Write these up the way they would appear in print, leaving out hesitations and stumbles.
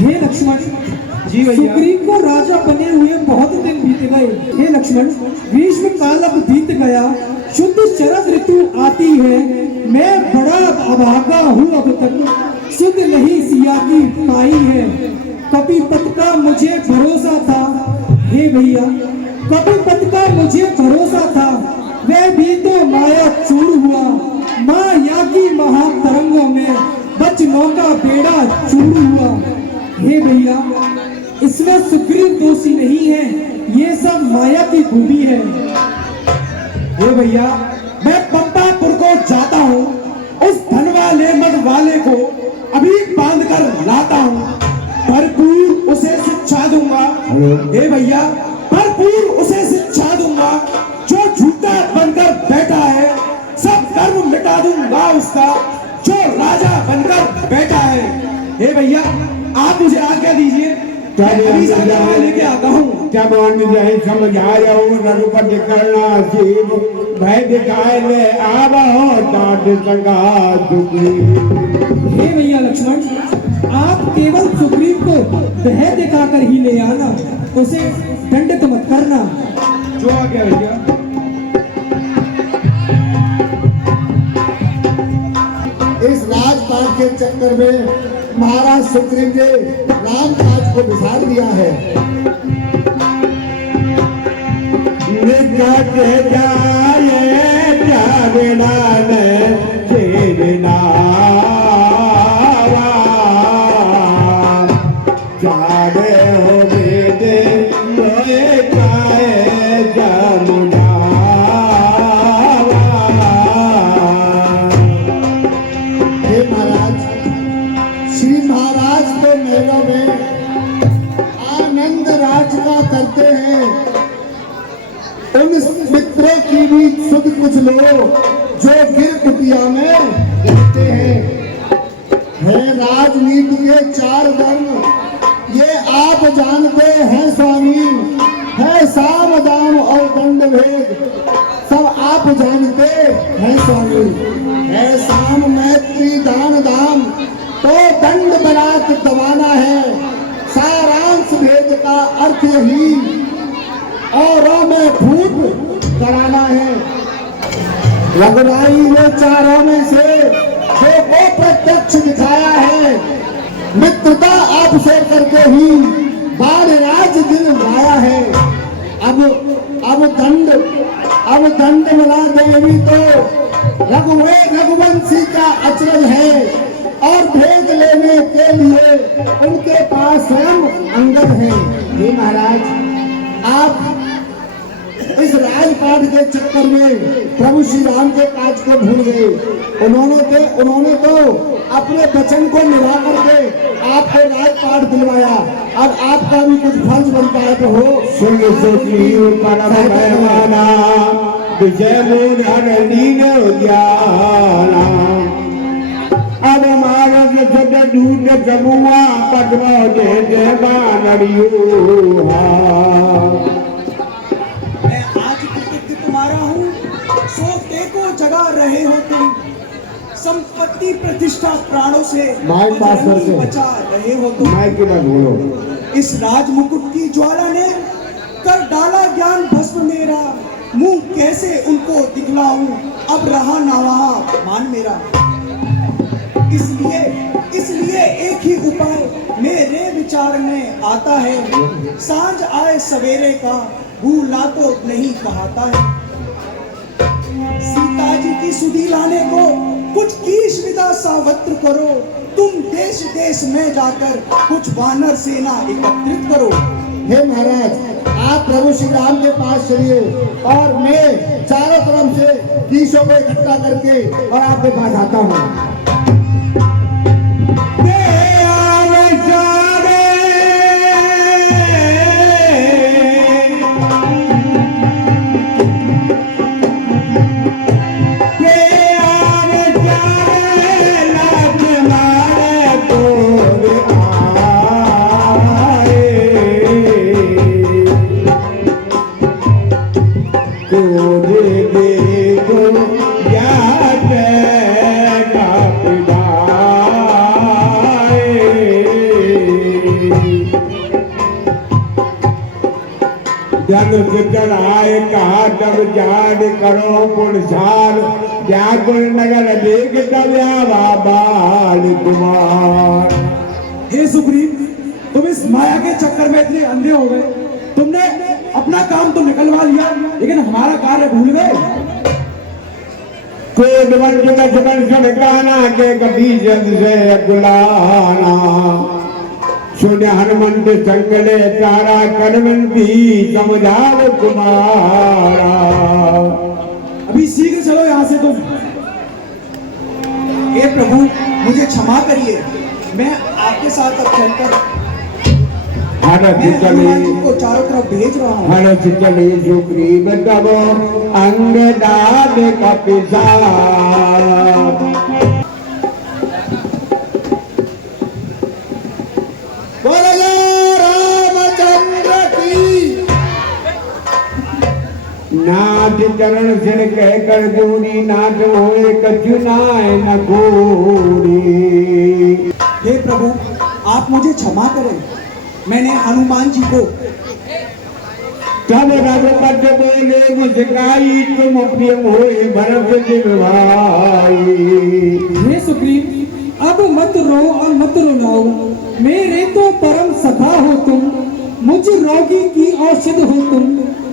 हे लक्ष्मण, जी भैया। सुग्रीव को राजा बने हुए बहुत दिन बीत गए। हे लक्ष्मण, ग्रीष्म काल अब बीत गया, शुद्ध शरद ऋतु आती है। मैं बड़ा अभागा हूँ, अब तक सुध नहीं सिया की पाई है। कपिपत का मुझे भरोसा था। हे भैया, कपिपत का मुझे भरोसा था, वह भी तो माया चूर हुआ। माया की महातरंगों में बचनों का बेड़ा चूर हुआ। हे भैया, इसमें सुग्रीव दोषी नहीं है, ये सब माया की खूबी है। हे भैया, मैं पंपापुर को जाता हूँ, उस धन वाले मद वाले को अभी बांध कर लाता हूँ, भरपूर उसे शिक्षा दूंगा। हे भैया, भरपूर उसे शिक्षा दूंगा। जो झूठा बनकर बैठा है, सब कर्म मिटा दूंगा उसका, जो राजा बनकर बैठा है। हे भैया, आप मुझे आज्ञा दीजिए, अभी जाकर लेके आता हूँ। क्या मान जाए समझ आया हो, रघुपति करना शिव भय दिखाए ले आवो डांट संगा दुखी। हे भैया लक्ष्मण, आप केवल सुग्रीव को भय दिखाकर ही ले आना, उसे दंडित मत करना। जो आ गया भैया। इस राजपाट के चक्कर में महाराज सुग्रीव ने राम काज को बिगाड़ दिया है। निकट जाए जागनान चेरना जागे हो बेदे लोए काए जमुना। हे महाराज, श्री महाराज के मेलों में आनंद राज का करते हैं। उन मित्रों की भी सुध कुछ लो जो गिर कुटिया में रहते हैं। है राजनीति के चार धर्म, ये आप जानते हैं स्वामी। है साम दाम और दंड भेद, सब आप जानते हैं स्वामी। है साम मैत्री दान दाम, तो दंड बरात दबाना है। सारांश भेद का अर्थ यही, औरों में फूट कराना है। रघुराई ने चारों में से जो को प्रत्यक्ष दिखाया है, मित्रता आपसे करके ही बाल राज दिन लाया है। अब दंड मिला देवी तो रघुवंशी का अचरज है, और भेद लेने के लिए उनके पास स्वयं अंगद है। हे महाराज, आप इस राजपाट के चक्कर में प्रभु श्री राम के काज को भूल गए। उन्होंने तो अपने वचन को निभा करके आपको राजपाट दिलवाया। अब आपका भी कुछ फर्ज बनता है तो हो। सुन सुग्रीव परम पैमाना विजय मूढ़ लीन ज्ञाना। अब मारग सद दूत जमुआ पद्मा दे देवा नरियूहा। जगा रहे हो तुम, संपत्ति प्रतिष्ठा प्राणों से बचा रहे हो तुम। इस राज मुकुट की ज्वाला ने कर डाला ज्ञान भस्म मेरा, मुंह कैसे उनको दिखलाऊं, अब रहा ना वहां मान मेरा। इसलिए एक ही उपाय मेरे विचार में आता है, सांझ आए सवेरे का भूला तो नहीं कहता है। सीता जी की सुधी लाने को कुछ कीश विदा सावत्र करो, तुम देश देश में जाकर कुछ वानर सेना एकत्रित करो। हे महाराज, आप प्रभु श्री राम के पास चलिए, और मैं चारों तरफ से कीशों को इकट्ठा करके और आपके पास आता हूँ। को दे दे को याद का जन चिचर आए कहा तब जान करो पुरसार व्याकुल नगर देख तब आवा बाल कुमार। हे सुग्रीव, तुम इस माया के चक्कर में इतने अंधे हो गए। तुमने अपना काम तो निकलवा लिया, लेकिन हमारा कार्य भूल गए। कोड वंश लक्ष्मण सुनकाना के कभी जग से गुलाना सुन हनुमंत संगले तारा करवंती समझाव कुमारा। अभी शीघ्र चलो यहाँ से तुम। हे प्रभु मुझे क्षमा करिए, मैं आपके साथ अब चलकर हरत मैं चले हनुमान जी को चारों तरफ भेज रहा हूँ। हरत चले सुग्रीव तब अंगदाद कपिसा। बोलो रामचंद्र की। नाथ चरण सिर कह कर जोड़ी नाथ होए कछु नाय न गोरी। हे प्रभु आप मुझे क्षमा करें, मैंने हनुमान जी को तब रघुपत बोले मुस्काई तुम प्रिय होए भरत जिन भाई। हे सुग्रीव, अब मत रो और मत रुलाओ, मेरे तो परम सखा हो तुम। मुझ रोगी की औषध हो तुम,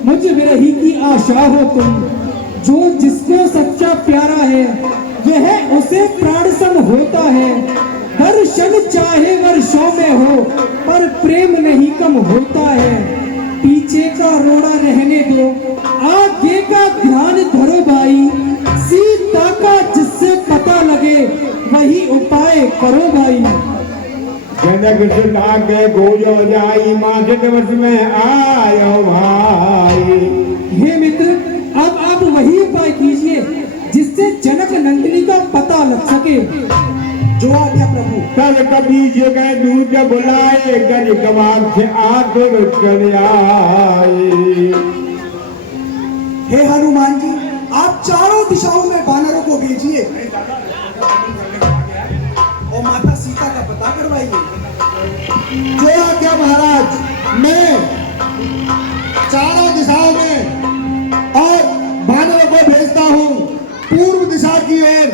मुझ विरही की आशा हो तुम। जो जिसको सच्चा प्यारा है वह उसे प्राण सम होता है। दर्शन चाहे वर्षों में हो पर प्रेम नहीं कम होता है। पीछे का रोड़ा रहने दो, आगे का ध्यान धरो भाई। सीता का जिससे पता लगे वही उपाय करो भाई। जनक सुना के गोजो जाई मास दिवस में आयो भाई। हे मित्र, अब आप वही उपाय कीजिए जिससे जनक नंदिनी का पता लग सके। जो आज्ञा प्रभु। तब कभी जगह दूध बुलाए गज कबाब से आतुर चल आए। हे हनुमान जी आप चारों दिशाओं में वानरों को भेजिए और माता सीता का पता करवाइए। जो आज्ञा महाराज, मैं चारों दिशाओं में और वानरों को भेजता हूँ। पूर्व दिशा की ओर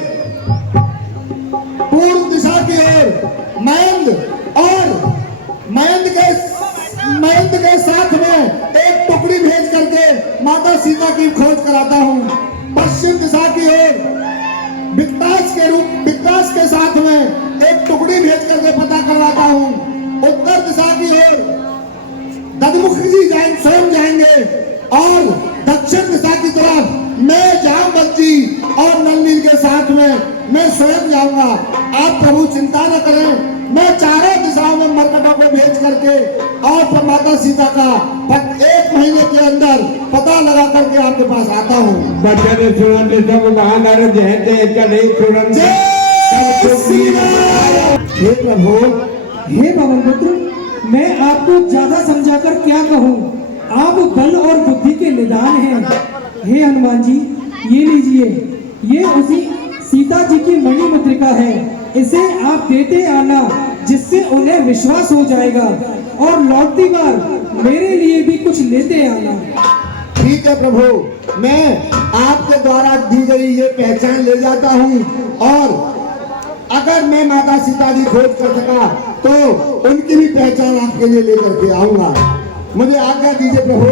मयंद के साथ में एक टुकड़ी भेज करके माता सीता की खोज कराता हूँ। पश्चिम दिशा की ओर विकटास के साथ में एक टुकड़ी भेज करके पता करवाता हूँ। उत्तर दिशा की ओर दधमुख जी स्वयं जाएंगे और दक्षिण दिशा की तरफ मैं जामवंत जी और नलिनी के साथ में मैं स्वयं जाऊंगा। आप प्रभु चिंता न करें, मैं चारों दिशाओं में मरकटों को भेज करके और माता सीता का 1 महीने के अंदर पता लगा करके आपके पास आता हूँ। बचन सुनते सब वानर जहते चले तुरंत। जय श्री राम। हे प्रभु, हे पवन पुत्र, मैं आपको ज्यादा समझाकर क्या कहूँ। आप बल और बुद्धि के निदान हैं। हे हनुमान जी, ये लीजिए, ये उसी सीता जी की मणि मुद्रिका है। इसे आप देते आना, जिससे उन्हें विश्वास हो जाएगा। और लौटती बार मेरे लिए भी कुछ लेते आना। ठीक है प्रभु, मैं आपके द्वारा दी गई ये पहचान ले जाता हूँ और अगर मैं माता सीता की खोज कर सका तो उनकी भी पहचान आपके लिए लेकर के आऊंगा। मुझे आज्ञा दीजिए प्रभु,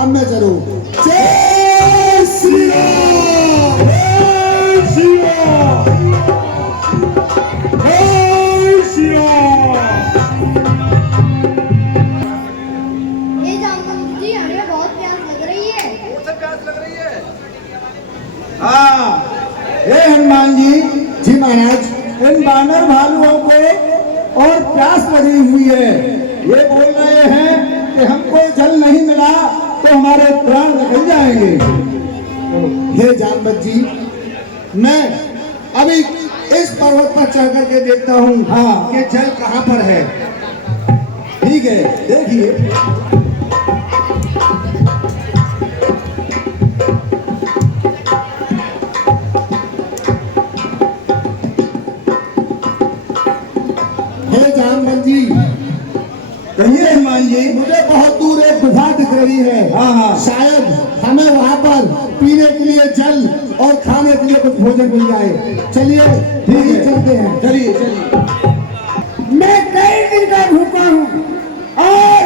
अब मैं चलूं। जय श्री राम। जय श्री राम। जय श्री राम। ये जामवंत जी, हमें बहुत प्यास लग रही है। हाँ, हे हनुमान जी। जी महाराज। इन वानर भालुओं को और प्यास लगी हुई है। ये बोल रहे हैं कि हमको जल नहीं मिला तो हमारे प्राण निकल जाएंगे। हे जामवंत जी, मैं अभी इस पर्वत पर चढ़ करके देखता हूँ हाँ। कि जल कहाँ पर है। ठीक है, देखिए। हे जामवंत जी, कहिए हनुमान जी। मुझे बहुत दूर एक गुफा दिख रही है। हाँ, हाँ। शायद हमें वहाँ पर पीने के लिए जल और खाने के लिए कुछ भोजन मिल जाए। चलिए ठीक है, चलते हैं। चलिए चलिए। मैं कई दिन का भूखा हूँ और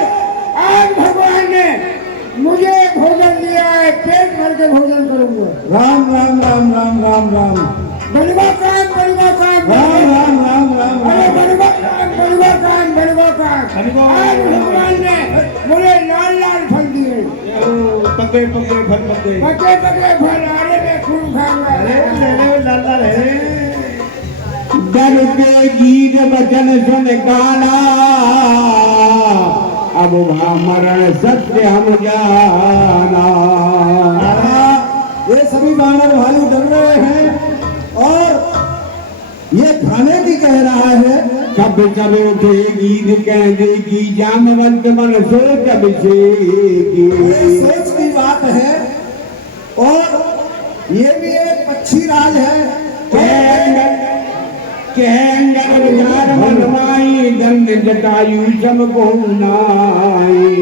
आज भगवान ने मुझे भोजन दिया है, पेट भर के भोजन करूंगा। राम राम राम राम राम राम बड़ुआ काम राम राम राम राम अरे राम। बड़ुआ काम आज भगवान ने मुझे लाल लाल फल दिए, पके पके फल पके। पके पके फल। अरे मैं खून खाऊंगा। लाल लाल है। डर के गीत वचन सुन गाना, अब वहाँ मरण सत्य हम जाना। ये सभी बानर भालू डर रहे हैं और ये खाने की कह रहा है। कब कब उठेगी कहेगी जामवंत मन सोच अभिषेकी। सोच की बात है और ये भी एक पक्षी राज है। मनमाई दंड जटायु सम को नाई।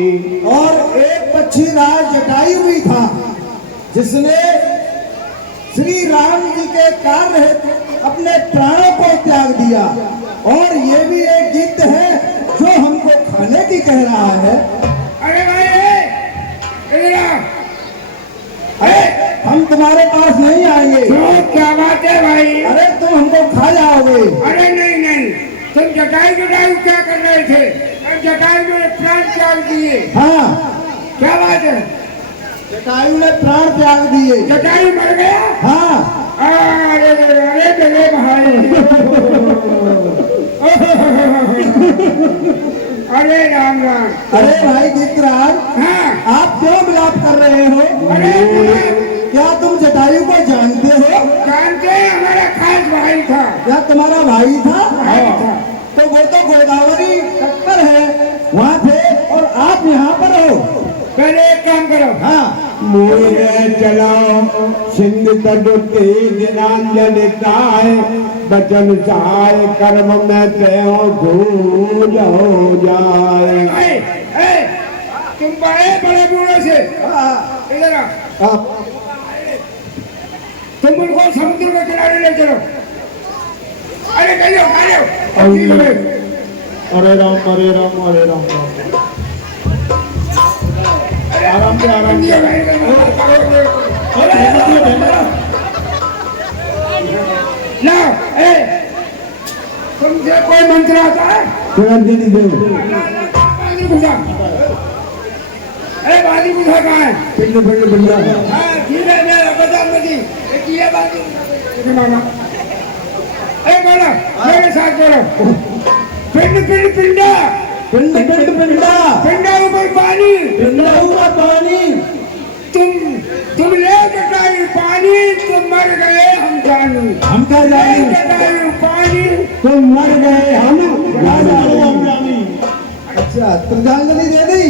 और एक पक्षी राज जटायु भी था जिसने श्री राम जी के कार्य हेतु अपने प्राणों को त्याग दिया। और ये भी एक गीत है जो हमको खाने की कह रहा है। अरे भाई अरे हम तुम्हारे पास नहीं आएंगे। क्या बात है भाई? अरे तुम हमको खा जाओगे। अरे नहीं नहीं, तुम जटायु क्या कर रहे थे? जटायु ने प्राण त्याग दिए। हाँ, क्या बात है? जटायु ने प्राण त्याग दिए। जटायु मर गया? हाँ। अरे अरे मेरे भाई। अरे राम राम। अरे भाई गीतराज, हाँ आप क्यों विलाप कर रहे हो? अरे क्या तुम जटायु को जानते हो? जानते हैं, हमारा खास भाई था। क्या तुम्हारा भाई था? भाई था। तो वो तो गोदावरी टक्कर है वहाँ थे और आप यहाँ पर हो। पहले एक काम करो। हाँ। मोरे चलाओ सिंध तट तेज नांजन काय, बचन सहाय कर्म में त्यों भूल हो जाए। तुम बड़े बड़े बूढ़े से इधर आ। तुम उनको समुद्र के किनारे ले चलो। अरे कहियो अरे राम हरे राम हरे राम राम। आराम से आराम से। ना तुमसे कोई मंत्र आता है? दीदी दो। बाजी बुझा। अरे बाजी बुझा कहाँ है? पिंड पिंड पिंडा। हाँ ठीक है, मैं बता मजी एक ये बाजी मामा। अरे बोलो मेरे साथ बोलो। पिंड पिंड पिंडा। पिंड पिंड पिंडा। पिंडा ऊपर पानी। पिंडा ऊपर पानी। तुम ले जटायु पानी, तुम मर गए हम जानू। हम क्या जाने? जटायु पानी, तुम मर गए हम जाने। अच्छा, श्रद्धांजलि दे दी।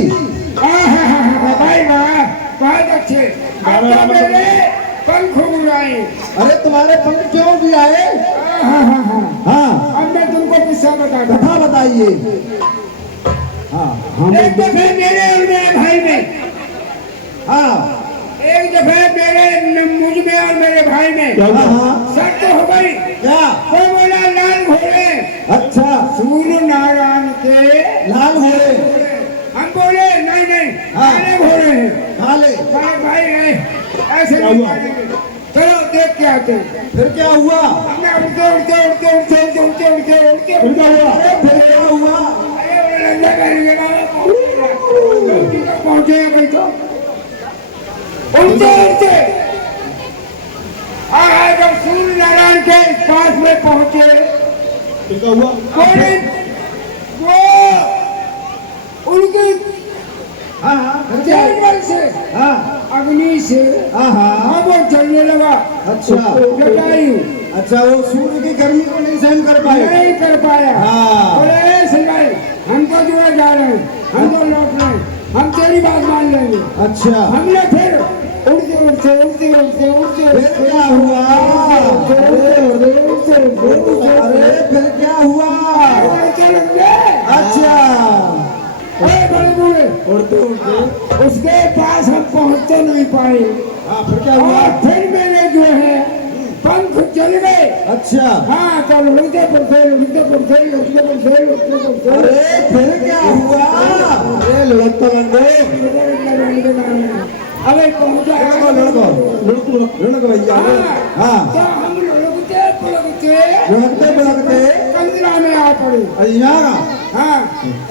भाई वाह, बहुत अच्छे। अब तो मेरे पंख उड़ाए। अरे तुम्हारे पंख क्यों भी आए? हाँ, अब मैं तुमको किस्सा बताता हूँ। कथा बताइए। हाँ, हम एक दफे मेरे और मेरे भाई में, हाँ, एक दफे मेरे मुझ में और मेरे भाई में हाँ, शर्त हो गई। क्या? कोई बोला लाल घोड़े। अच्छा, सूर्य नारायण के लाल घोड़े। हम बोले नहीं नहीं, हाँ। काले घोड़े हैं। काले। भाई भाई नहीं, ऐसे नहीं मानेंगे। चलो देख के आते हैं। फिर क्या हुआ? हमने उड़ते उड़ते उड़ते उड़ते उड़ते उड़ते उड़ते उड़ते फिर क्या हुआ? अरे फिर क्या हुआ? अरे वो लंजा पहन के पहुंचे हैं भाई। तो उड़ते उड़ते जब सूर्य नारायण के पास में पहुंचे, फिर क्या हुआ? वो उनकी हाँ, हाँ, फिर क्या? जंगल से हाँ, अग्नि से हाँ, हाँ, वो जलने लगा। अच्छा, जटायु अच्छा, वो सूर्य की गर्मी को नहीं सहन कर पाए। नहीं कर पाया। हाँ। बोले सिलाई हमको जुड़ा जा रहे हैं, हम तो लौट रहे हैं, हम तेरी बात मान लेंगे। अच्छा, हमने फिर उड़ते उड़ते उड़ते उड़ते उड़ते फिर क्या हुआ? अरे फिर क्या हुआ? अच्छा, बड़े बूढ़े उड़ते उसके पास हम पहुंचते नहीं पाए। हाँ फिर क्या हुआ? और फिर मैंने जो है पंख चल गए। अच्छा हाँ तो उड़ते पड़ते अरे फिर क्या हुआ? अरे लड़का बंदे अरे पहुंचा लड़को भैया। हाँ तो हम लड़कते लड़कते कंदरा में आ पड़े। अय्या हाँ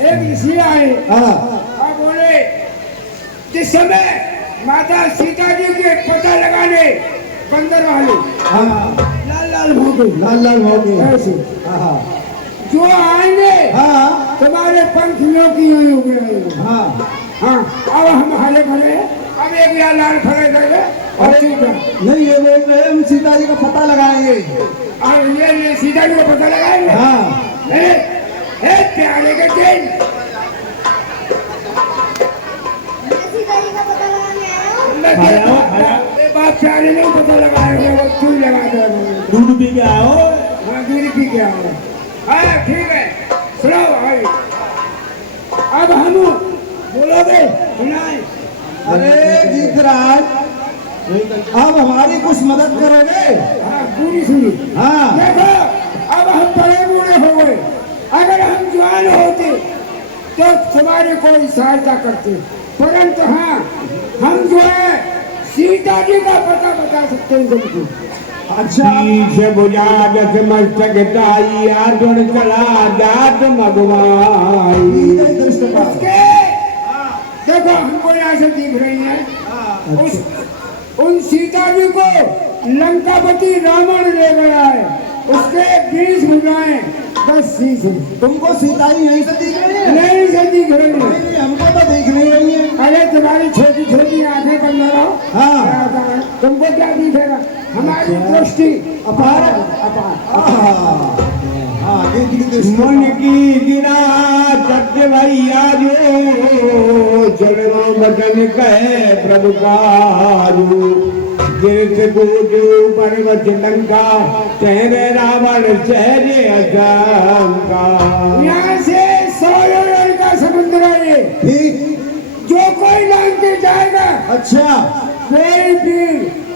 एक ऋषि आए हाँ और बोले जिस समय माता सीता जी के पता लगाने बंदर वाले हाँ लाल लाल भोगे लाल हो गए। ऐसे हाँ जो आएंगे हाँ तुम्हारे पंखियों की यूं हो गए। हाँ हाँ अब हम हरे भरे अब एक या लाल खड़े गए और ठीक है। नहीं ये बोल रहे हम सीता जी का पता लगाएंगे। और ये सीता जी को पता लगाएंगे। हाँ ए प्यारे के दिन मैं सीता जी का पता लगाने आया हूँ। बात प्यारे नहीं पता लगाएंगे वो तू लगा दो। दूध पी के आओ। हाँ दूरी पी के आओ। हाँ ठीक है सुनो भाई अब हम बोलोगे सुनाए। अरे गीतराज अब हमारी कुछ मदद करोगे? हाँ पूरी सुनी। हाँ देखो अब हम बड़े बूढ़े हो गए। अगर हम जवान होते तो तुम्हारी कोई सहायता करते परंतु हाँ हम जो है सीता जी का पता बता सकते हैं तुमको। अच्छा पीछे बुझा जस मस्तक ताई आजुन चला जात मगवाई। उसके देखो हमको यहाँ से दिख रही है उन सीता जी को लंकापति रावण ले गया है। उसके 20 भुजाएं 10 शीश हैं। तुमको सीता जी यहीं से दिख रही है? नहीं से दिख रही है। नहीं हमको तो दिख नहीं रही है। अरे तुम्हारी छोटी छोटी आंखें बंद रहो। हाँ तुमको क्या दिखेगा? हमारी दृष्टि अपार अपार। हाँ देखी दृष्टि। मन की गिरा सत्य भैया जो चलो बचन कहे प्रभु काजू गिरत कूद पर्वत लंका तेरे रावण चेहरे अशंका। यहाँ से 100 योजन का समुद्र है ये। ठीक जो कोई लांग के जाएगा अच्छा कोई भी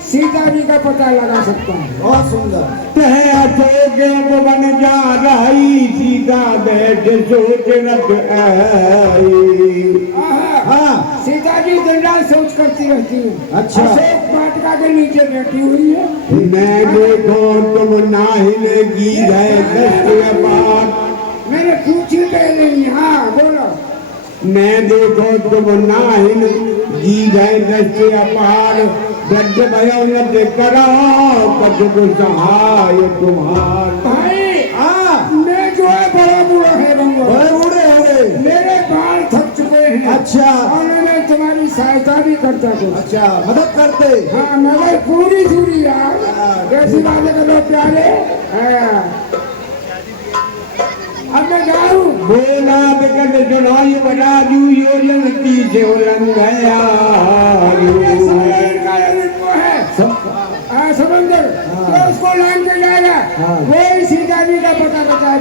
सीता जी का पता लगा सकता है। बहुत सुंदर। तह अशोक बन जा रही सीता बैठ सोच रख आई। आहा, हाँ सीता जी दिन रात सोच करती रहती है। अच्छा। अशोक वाटिका के नीचे बैठी हुई है। मैं देखो तुम नाहिल की गए दृष्टि अपार। मैंने पूछी पहले ही। हाँ बोलो। मैं देखो तुम नाहिल की गए दृष्टि अपार ब्रज भयो न करो कछु सहाय तुम्हार। भाई हाँ मैं जो है बड़ा बूढ़ा है बंगो। बड़े बूढ़े हो गए। मेरे बाल थक चुके हैं। अच्छा और मैं तुम्हारी सहायता भी करता हूँ। अच्छा मदद करते। हाँ मगर पूरी चूरी यार कैसी बातें करो प्यारे। हाँ। अब मैं जाऊँ। बोला बिकट सुनाई बराजू योजन तीजे उलंघया। समंदर तो उसको लाइन के जाएगा। वही सीता जी का पता बताएगा।